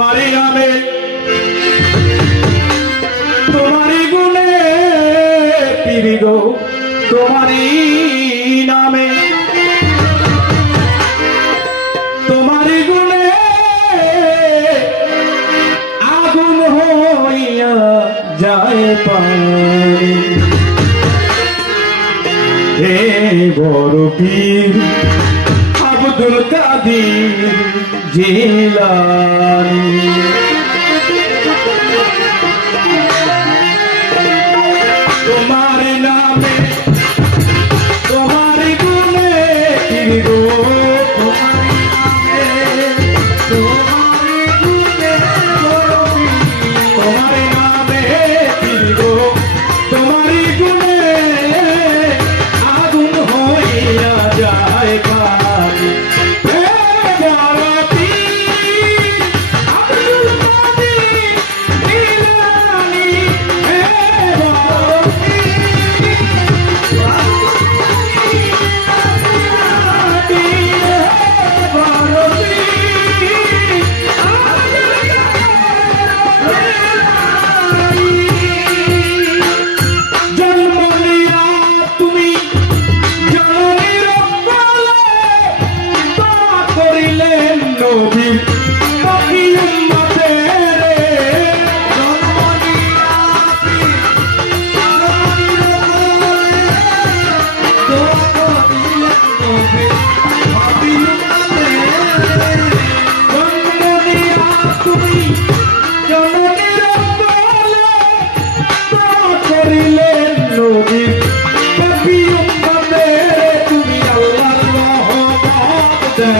তোমারই নামে গুণে পিড়ি গো তোমারই নামে। তোমারই গুণে আগুন হইয়া যায় পানি। হে বড় পীর, আব্দুল কাদির জিলানি।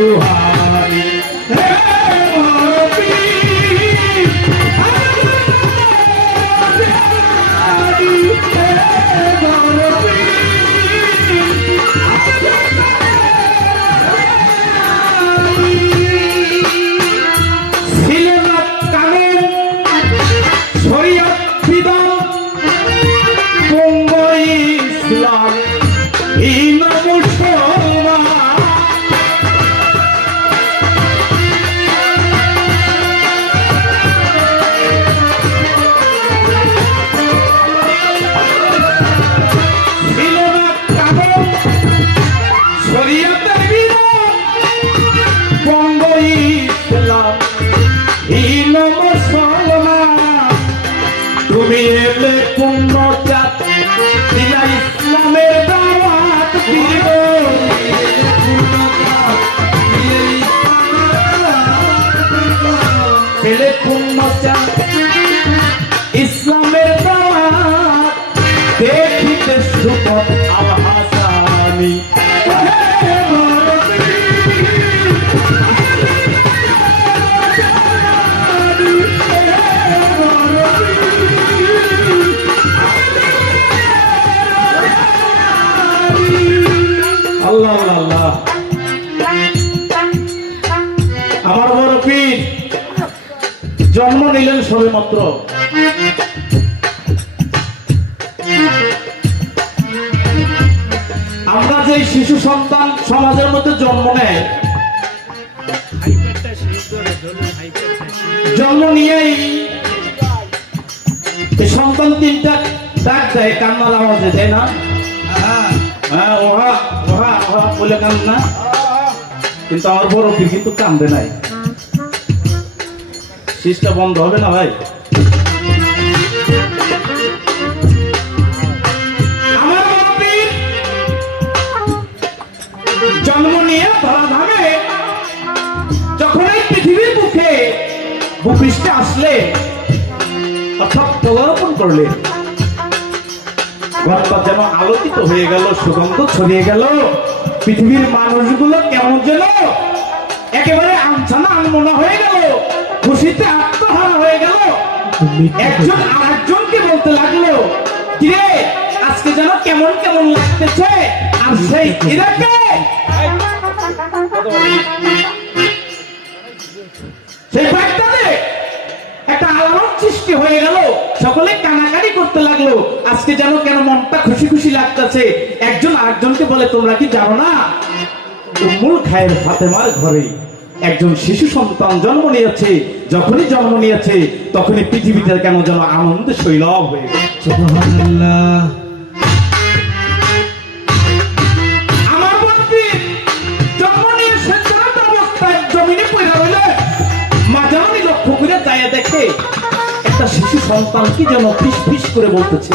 Oh. ছেলে পূর্ণ জাতি দিলা ইসলামের দাওয়াত দিব। ছেলে পূর্ণ জাতি ইসলামের দাওয়াত দেখিতে সুপথ আল্লাহ আল্লাহ আমার বড় পীর জন্ম নিলেন সবে মাত্র। আমরা যে শিশু সন্তান সমাজের মধ্যে জন্ম নেয় জন্ম নিয়েই সন্তান তিনটা ডাক দেয় কান্নার আওয়াজে তাই না? হ্যাঁ। হ্যাঁ ওহা। ওহা বলে কান্না কিন্তু আমার বড় পীর কিন্তু কান্দে নাই। শীষটা বন্ধ হবে না ভাই? জন্ম নিয়ে ধরা ধামে যখন এই পৃথিবীর মুখে ভূপৃষ্ঠে আসলে, অর্থাৎ পদার্পণ করলে, ঘরটা যেন আলোকিত হয়ে গেল, সুগন্ধ ছড়িয়ে গেল। পৃথিবীর মানুষগুলো কেমন যেন একেবারে আনছানা আনমনা হয়ে গেল খুশিতে আত্মহারা হয়ে গেল। একজন আর একজনকে বলতে লাগল কিরে আজকে যেন কেমন কেমন লাগতেছে আর সেই ইরাকে সেই বাচ্চাতে একটা আলামত সৃষ্টি হয়ে গেল। সকলে কানাকানি করতে লাগল। আজকে যেন কেন মনটা খুশি খুশি লাগতেছে। একজন আরেকজনকে বলে, তোমরা কি জানো না? মূল খায়ের ফাতেমার ঘরে একজন শিশু সন্তান জন্ম নিয়েছে। যখনই জন্ম নিয়েছে, তখনই পৃথিবীতে কেন যেন আনন্দ শৈলব হয়ে গেল সন্তান কি যেন ফিস ফিস করে বলতেছে?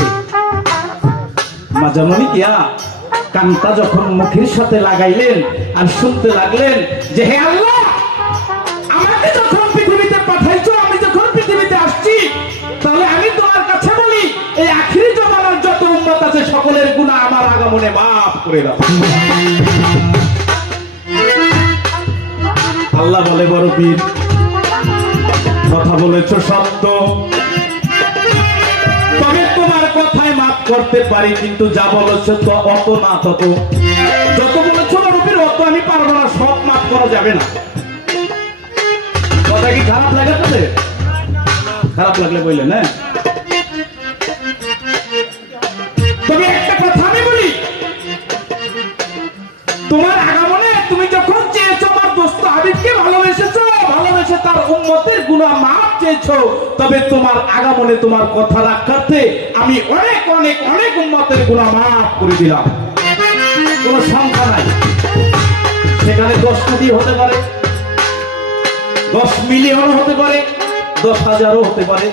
মাঝামাঝি কিয়া, কানটা যখন মুখের সাথে লাগাইলেন আর শুনতে লাগলেন যে হে আল্লাহ, আমাকে যখন পৃথিবীতে পাঠাইছো, আমি যখন পৃথিবীতে আসছি, তাহলে আমি তোমার কাছে বলি, এই আখিরি জমানার যত উন্নত আছে, সকলের গুণা আমার আগমনে মাফ করে আল্লাহ বলে, বড় বীর কথা বলেছ সত্য করতে পারি, কিন্তু যা বলেছ তো অত না তত। যত বলেছ রূপের অত আমি পারব না, সব মাফ করা যাবে না। কথা কি খারাপ লাগে তাদের? খারাপ লাগলে বললেন হ্যাঁ? গুণা মাপ চেয়েছো, তবে তোমার আগামনে তোমার কথা রাখাতে আমি অনেক অনেক অনেক উম্মতের গুণা মাফ করে দিলাম। কোনো সংখ্যা নাই। সেখানে দশ কোটি হতে পারে, দশ মিলিয়ন হতে পারে, দশ হাজারও হতে পারে।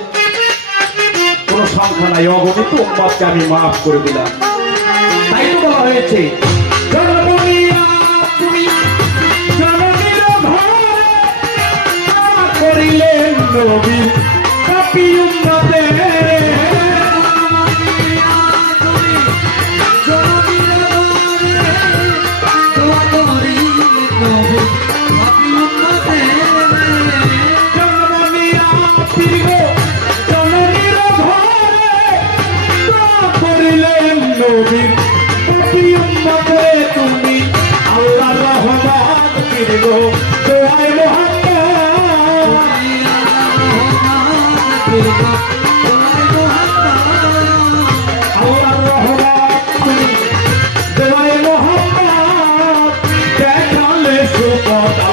কোনো সংখ্যা নাই। অগণিত উম্মতকে আমি মাফ করে দিলাম। তাই তো বলা হয়েছে জননীর Oh.